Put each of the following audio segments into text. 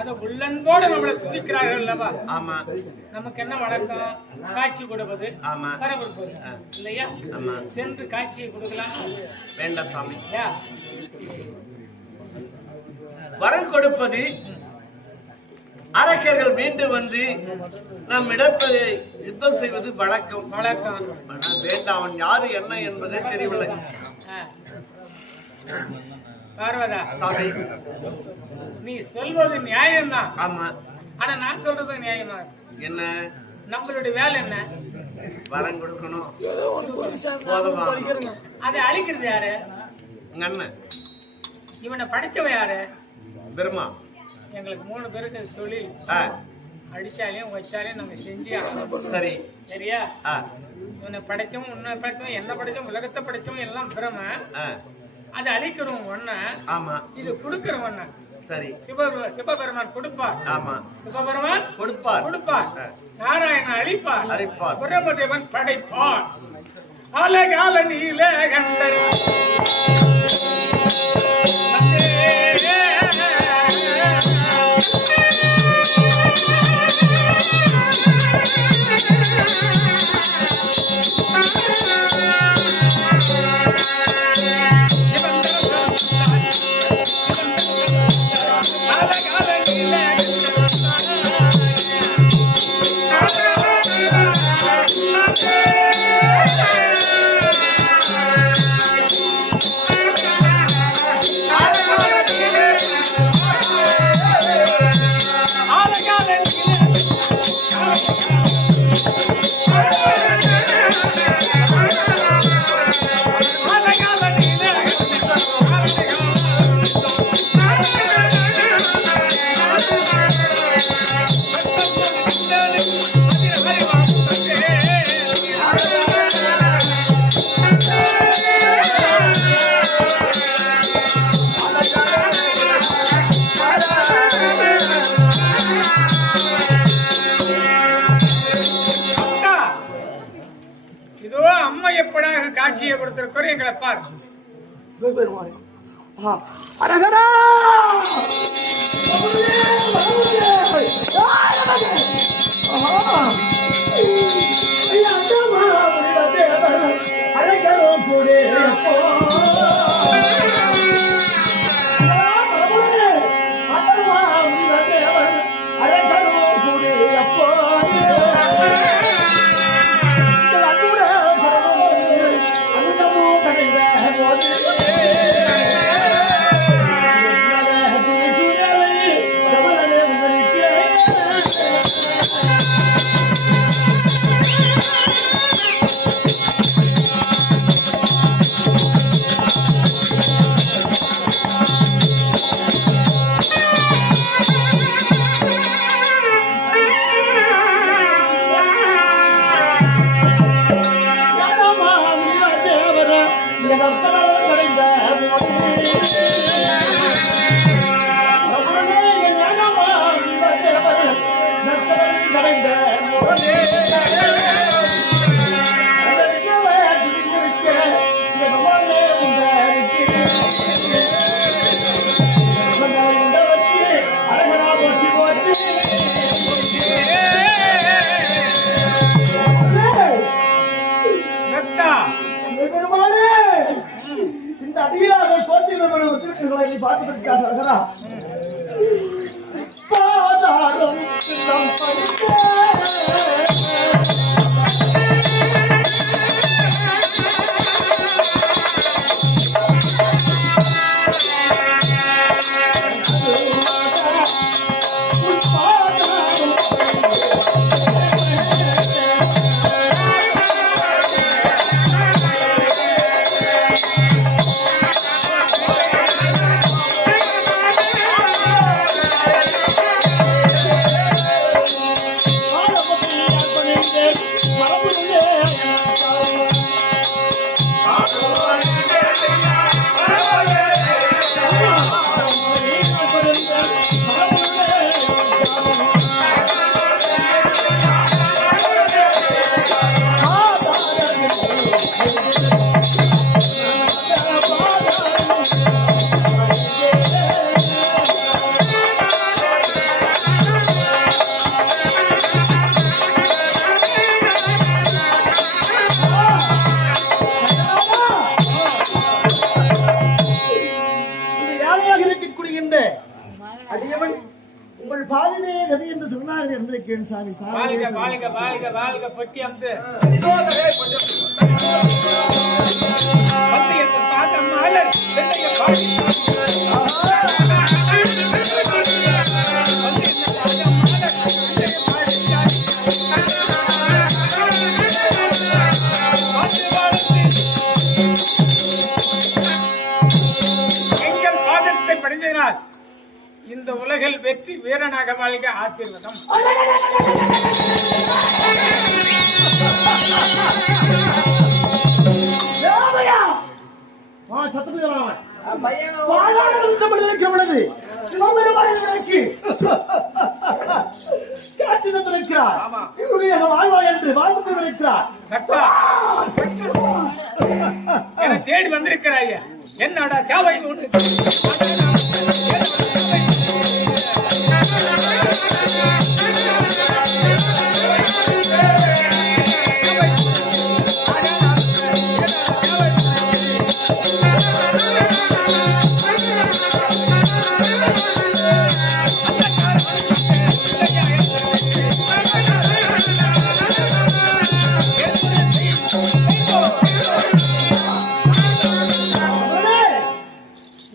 அத உள்ளன்போடு நம்மளை துதிக்கிறார்கள் அல்லவா? ஆமா. நமக்கு என்ன வழக்கம்? காட்சி கொடுப்பது, ஆமா, வரவிருப்பது இல்லையா? ஆமா. சென்று காட்சியை கொடுக்கலாம் வேண்டாம் சாமி. யா வரம் கொடுப்பது அரக்கர்கள் மீண்டும் வந்து நம் இடத்தை யுத்தம் செய்வது வழக்கம். வழக்கம். ஆனால் வேண்டாம், அவன் யாரு என்ன என்பதே தெரியவில்லை. பார்வதா, சாமி நீ சொல்வது நியாயம்தான். ஆமா. ஆனா நான் சொல்றது நியாயமா? என்ன? நம்மளுடைய வேலை என்ன? வரம் கொடுக்கணும். அதை அழிக்கிறது யாரு? அண்ணன். இவனை படிச்சவன் யாரு? பெருமா. எங்களுக்கு 3 பேருக்கு தொழில். அடிச்சாலையும் வச்சாலையும் நம்ம செஞ்சு. சரி, சரியா? இவனை படைச்சவன், உன்னை படைச்சவன், என்ன படைச்சவன், உலகத்தை படைச்சவன் எல்லாம் பிரம. அதை அழிக்கிறோம் ஒண்ண. ஆமா. இது கொடுக்கிறோம் ஒண்ண. சரி. சிவபெருமான் கொடுப்பார். ஆமா. சிவபெருமான் கொடுப்பார். நாராயணன் அழிப்பார். பிரம்மதேவன் படைப்பார். அழகால நீல கண்டர் காட்சியை கொடுத்திருக்கிறோம். எங்களை பார். உங்கள் பாலிலே ரவி என்று சொன்னார்கள் இருந்திருக்கேன் சாமி. வாழ்க வாழ்க வாழ்க வாழ்க பொட்டி அம்து எங்கள் பாதத்தை படைந்ததினால் இந்த உலகில் வெற்றி வீரனாக வாழ்க ஆசீர்வாதம். என தேடி வந்திருக்கிறாய். என்னடா தேவை ஒன்று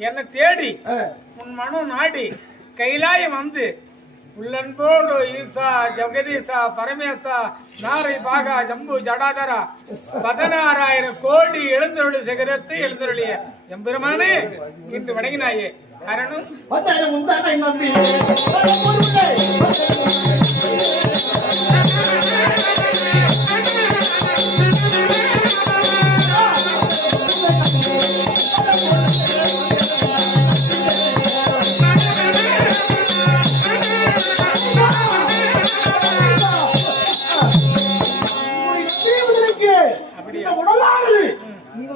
என்னை தேடி உன் மனு நாடி கைலாயம் வந்து உள்ளன்போடு ஈசா ஜெகதீசா பரமேசா நாரை பாகா ஜம்பு ஜடாதரா 16,000 கோடி எழுந்தருளி சிகரத்தை எழுந்தருளிய எம்பெருமானே இன்று வணங்கினாயே. காரணம்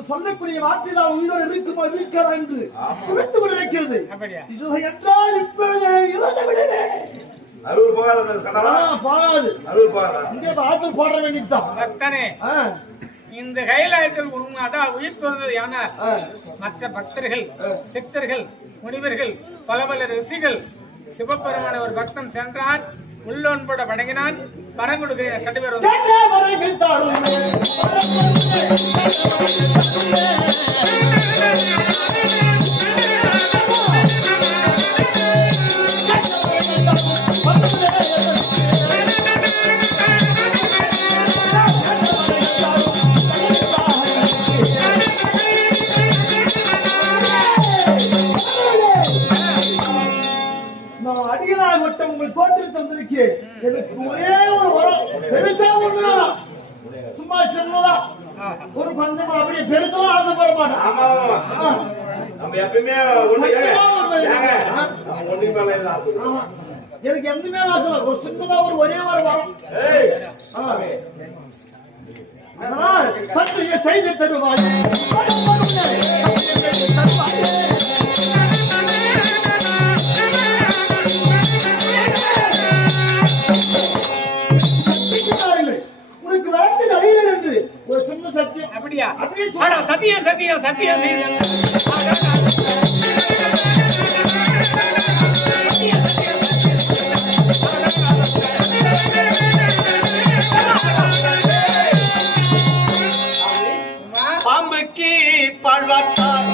சொல்லக்கூடிய வார்த்தை தான் உயிரோடு இருக்குமா இருக்கிறதா என்று குறித்து கொண்டிருக்கிறது. இது என்றால் இப்பொழுது இறந்து விடுவே. அருள் போகாது. இங்கே ஆற்றல் போட வேண்டியதுதான். இந்த கைலாயத்தில் அதான் உயிர் தோன்றது. ஆனால் மற்ற பக்தர்கள் சித்தர்கள் முனிவர்கள் பல பல ரிஷிகள் சிவபெருமான ஒரு பக்தன் சென்றான், உள்ளொன்பட வணங்கினான், பரம் கொடுக்க கட்டுப்பேர் அடியனாக மட்டும் உங்கள் தோற்றத்தை வந்திருக்கேன். எனக்கு ஒரே ஒரு வரம், பெருசா ஒண்ணுதான், சும்மா சின்னதா ஒரு பஞ்சம், அப்படியே பெருசா ஆசைப்பட மாட்டேன். நம்ம எப்பயுமே எனக்கு எந்த மேல ஆசை, ஒரு சின்னதா ஒரே ஒரு வரம். அதனால் சற்று செய்து தருவாய். உனக்கு வளர்ந்து அழிகிறேன் என்று ஒரு சின்ன சத்தியம். அப்படியா? அப்படியே சத்தியம் சத்தியம் சத்தியம் பாம்புக்கு பாழ்வாட்டார்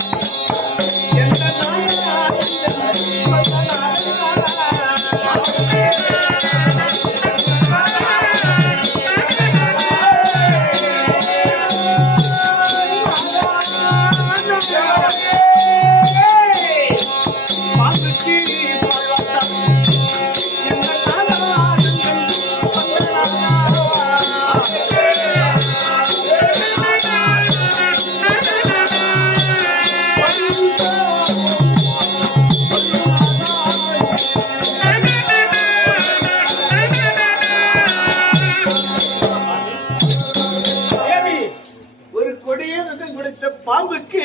பாம்புக்கு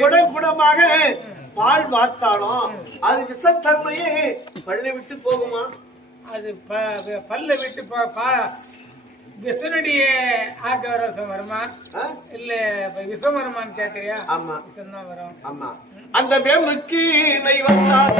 குடகுடமாக பால் வார்த்தாலும் அது விஷத்தன்மையே பல்லை விட்டு போகுமா? அது பல்ல விட்டு விசனுடைய ஆக்கவரசம் வருமா இல்ல விஷம் வருமான்னு கேட்கறியா? ஆமா, விஷம் தான் வரும். ஆமா. அந்த வேமுக்கு நெய் வந்தால்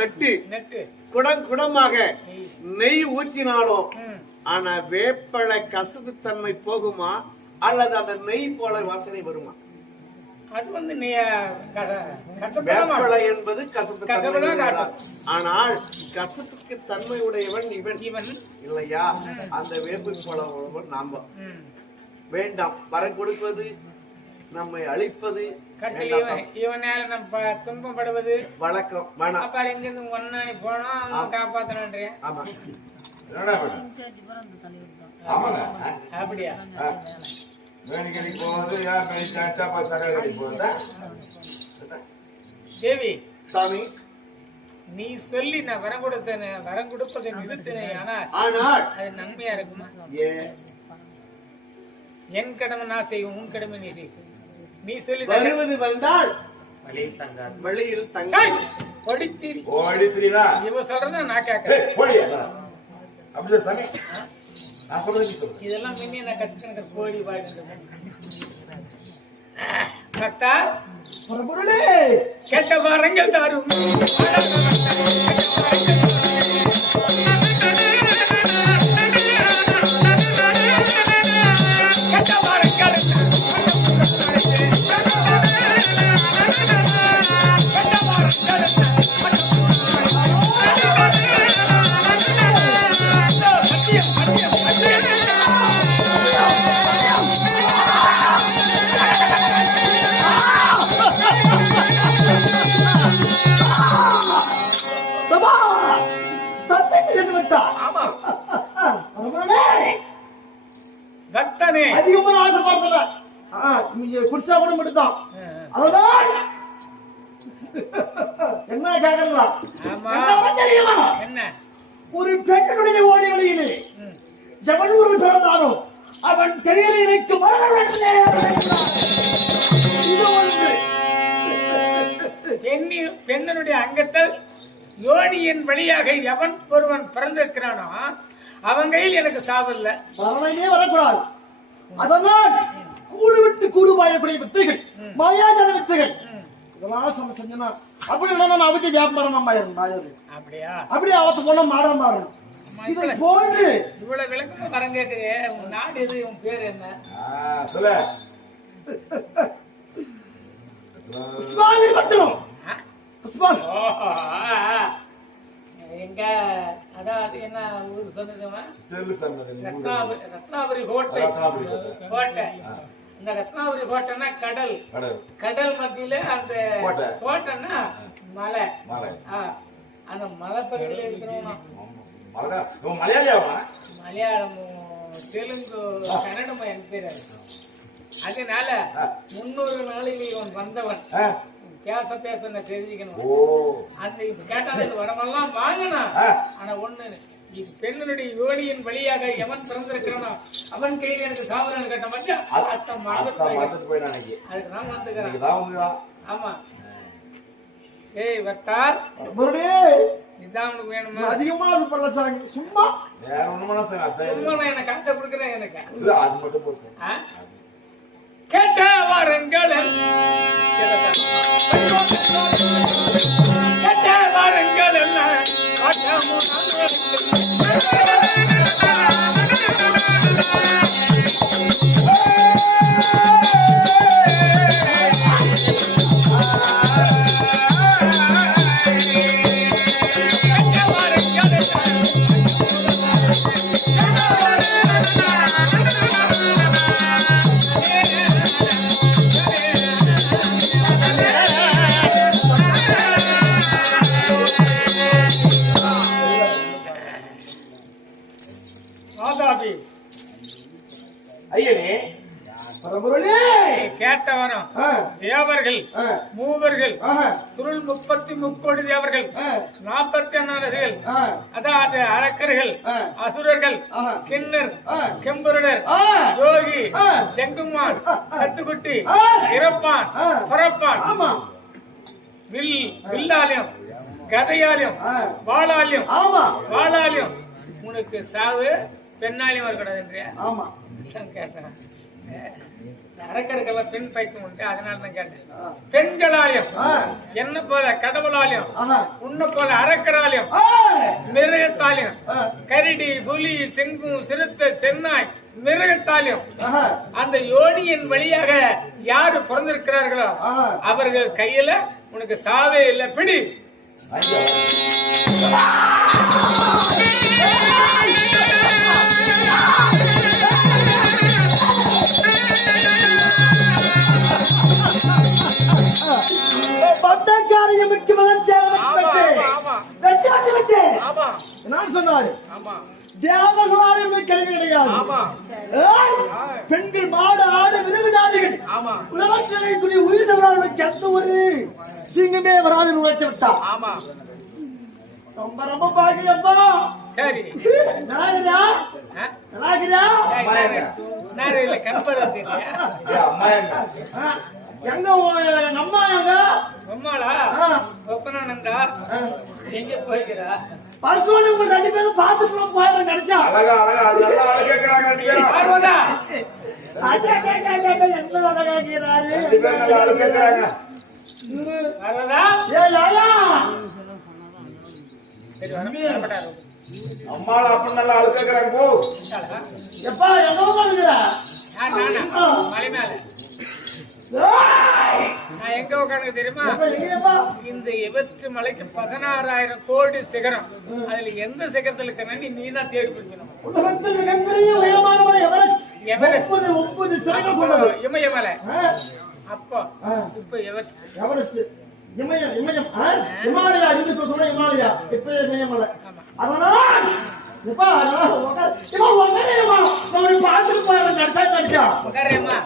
நட்டு நெட்டு குடம் குடமாக நெய் ஊற்றினாலும் ம். ஆனா வேப்பலை கசப்பு தன்மை போகுமா அல்லது அந்த நெய் போல வாசனை வருமா? அது வந்து நீ கஷ்டப்பட வேப்பலை என்பது கசப்பு தன்மை கசப்புதான் உள்ளதா? ஆனால் கசப்புக்கு தன்மை உடையவன் இவன் இவன் இல்லையா? அந்த வேப்பு போல உள்ளவன் நாம ம். வேண்டாம். வரம் கொடுப்பது, நம்மை அழிப்பது கடைசியில் இவனால நம்ம துன்பப்படுவது வழக்கம் வேணாம். அப்ப இங்கிருந்து ஒன்னாணி போனா அவன் காப்பாத்தணுன்றியா? ஆமா. என்னடா பண்ண? ஆமாங்க. அப்படியா? வேணிக்கடி போகுது, யார் வேணி சாப்பிட்டா போய் சகல கடி போகுதா? தேவி சாமி, நீ சொல்லி நான் வரம் கொடுத்தேன், வரம் கொடுப்பதை நிறுத்தினேன். ஆனால் ஆனால் அது நன்மையா இருக்குமா? ஏன் என் கடமை நான் செய்வேன், உன் கடமை நீ செய். நீ சொல்லி வருவது வந்தால் வழியில் தங்க படித்தீரி ஓடி திரியா? இவ சொல்றத நான் ஏய், கேட்கறேன். போடியா? அப்படிதான் சாமி. நான் சொல்றது நீ சொல்லு. இதெல்லாம் முன்னே நான் கத்துக்கிற கோழி வாழ்க்கை. பக்தா பரம்பொருளே கெட்ட வரங்கள் தாரும் கெட்ட வரங்கள் சபா சத்தம் கேட்டு விட்டா. ஆமா பரம்பொருளே பக்தனே அதிகமா ஆசைப்படுறல. நீங்க குடிச்சா கூட மட்டும்தான். அதுதான் என்ன கேக்குறா? ஆமா. என்ன தெரியுமா? என்ன? ஒரு பெண்ணுடைய ஓடி வழியிலே ம். எவன் ஒரு பிறந்தானோ அவன் கையில் இணைக்கு மரண வேண்டுமே. இது ஒன்று. பெண்ணினுடைய அங்கத்தில் யோனியின் வழியாக எவன் ஒருவன் பிறந்திருக்கிறானோ அவன் கையில் எனக்கு சாவு இல்ல. மரணமே வரக்கூடாது. அதனால் கூடு விட்டு கூடு பாயக்கூடிய வித்தைகள், மாயாஜால வித்தைகள் இதெல்லாம் செஞ்சனா அப்படி இல்லைன்னா நான் அவதி வியாபாரம் ஆயிரும். அப்படியா? அப்படியே அவத்து போனா மாடம் மாறணும். இதை போன்று இவ்வளவு விளக்கமா வரம் கேட்கிறே. உன் நாடு எது? உன் பேர் என்ன? சொல்லு. புஷ்பாங்கி பட்டணம். ஆ? புஷ்பாங்கி ஓஹோ, எங்க அதாவது என்ன ஊர் சொன்னதுமா? தெரியல சாமி. ரத்னாபுரி கோட்டை. ரத்னாபுரி கோட்டை. கோட்டை. இந்த ரத்னாபுரி கோட்டைன்னா கடல். கடல். கடல் மத்தியில அந்த கோட்டை. கோட்டைன்னா மலை. மலை. அந்த மலை பகுதியில இருக்கிறவங்க மலைதான். இவன் மலையாளியாவா? மலையாளம், தெலுங்கு, கன்னடமும் என் பேர். அதனால 300 நாளில் இவன் வந்தவன். பேச பேச நான் தெரிஞ்சுக்கணும். அந்த இப்ப கேட்டாலும் இது வரமெல்லாம் வாங்கணும். ஆனா ஒண்ணு, இது பெண்ணுடைய யோனியின் வழியாக எவன் பிறந்திருக்கிறானோ அவன் கையில் எனக்கு சாவரன் கேட்ட மட்டும் அர்த்தம் மறந்துட்டு போயிடான். அதுக்கு நான் வந்துக்கிறேன். ஆமா. ஏய் வட்டார், இதான் உனக்கு வேணுமா? அதிகமா ஆசைப்படல சாமி. சும்மா வேற ஒண்ணுமா சாமி? சும்மா நான் என்ன காட்ட கொடுக்குறேன். எனக்கு இல்ல, அது மட்டும் போதும். கேட்ட வாருங்கள், கேட்ட வாருங்கள் எல்லாம் ஐயனே, கேட்ட வரம் தேவர்கள், மூவர்கள், சுருள் 33 தேவர்கள், 44 அதாவது அரக்கர்கள், அசுரர்கள், கிண்ணர், கெம்பருடர், ஜோகி, செங்குமான், கத்துக்குட்டி, இறப்பான், பரப்பான், வில்லாலயம், கதையாலயம், வாளாலயம், வாளாலயம். உனக்கு சாவு பெண்ணாலயம் வரக்கூடாது என்றியா? கேட்டேன். அரக்கருக்கெல்லாம் பெண் பைத்தியம் உண்டு, அதனால தான் கேட்டேன். பெண்களாலையும் என்ன போல கடவுளாலையும் உன்ன போல அரக்கராலையும் மிருகத்தாலையும் கரடி புலி சிங்கம் சிறுத்தை சென்னாய் மிருகத்தாலையும் அந்த யோனியின் வழியாக யாரு பிறந்திருக்கிறார்களோ அவர்கள் கையில உனக்கு சாவே இல்லை. பிடி. பத்தக்காரியம் மிக்க நான் சொன்னாரு தேவர்களாலும் கேள்வி கிடையாது. பெண்கள் மாடு ஆடு விருதுகள் உலகத்திலே உயிரினங்களுக்கு எந்த ஒரு தீங்குமே வராது உழைத்து விட்டா. ரொம்ப ரொம்ப பாக்கியப்பா. சரி நாகரா நாகரா எங்க அம்மா எங்க அம்மாளா ஒப்பனானந்தா எங்க போய்க்கிறா? பரிசோதனை உங்க 2 பேரும் பாத்துட்டு போயிடும் கிடைச்சா. அழகா அழகா நல்லா கேக்குறாங்க 2 பேரும். பார்வதா என்ன அழகா கேக்குறாரு 2 பேரும் நல்லா கேக்குறாங்க. பார்வதா ஏ லாலா சரி வரமாட்டாரு. அம்மாள அப்ப நல்லா அழகா கேக்குறாங்க போ. எப்பா என்னவோ பண்ணுகிறா? நானா மலை மேல நான் எங்க உட்காந்து தெரியுமா? இந்த எவரெஸ்ட் மலைக்கு 16,000 கோடி சிகரம். அதுல எந்த சிகரத்துல இருக்க நீ தான் தேடி பிடிக்கணும். உலகத்தில் மிகப்பெரிய உயரமான மலை எவரெஸ்ட். எவரெஸ்ட் 9 சிகரம் கொண்டது இமயமலை. அப்போ இப்ப எவரெஸ்ட் இமயம் இமயம் இமாலயா இது சொல்ற இமாலயா இப்ப இமயமலை. அதனால இப்ப அதனால இவன் ஒண்ணேமா நம்ம பாத்துட்டு போறோம். கடைசா கடைசா உட்காரேம்மா.